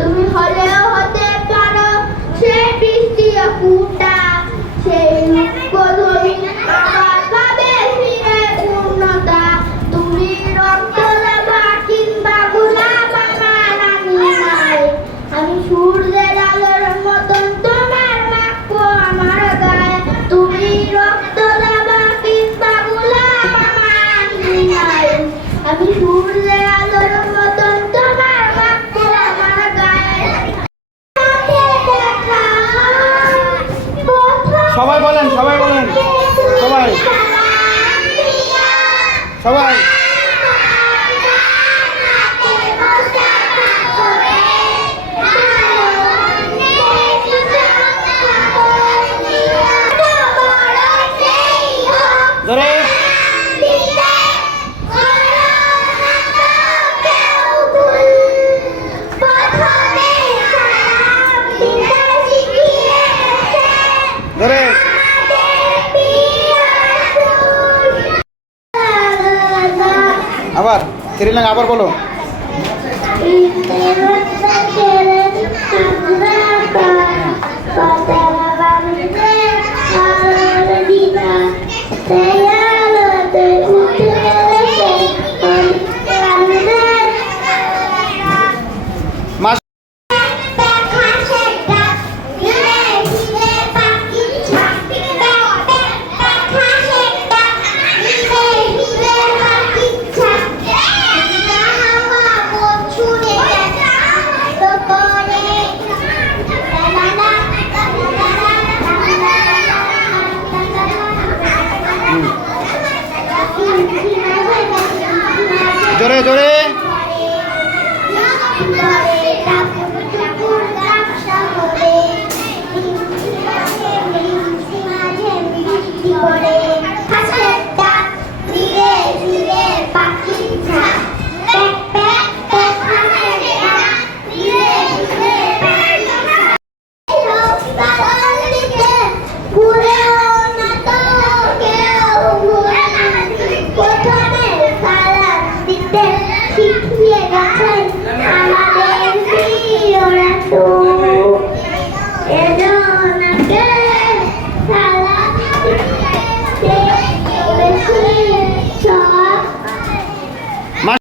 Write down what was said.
তুমি হলেও হতে পারো সে বৃষ্টির ফুটা, সেই কদমি আবার পাবে ফিরে পূর্ণতা। তুমি রক্ত লাভা কিংবা গোলাপ আমার আমি নাই, আমি সূর্যের আলোর মতন তোমার বাক্য আমার গায়ে। তুমি রক্ত লাভা কিংবা গোলাপ আমার আমি নাই, আমি সূর্যের আলোর মতন তোমার বাক্য আমার গায়ে। সবাই বলেন, সবাই বলেন, সবাই সবাই ধরে ধরে আবার তিরিলাং আবার বলো।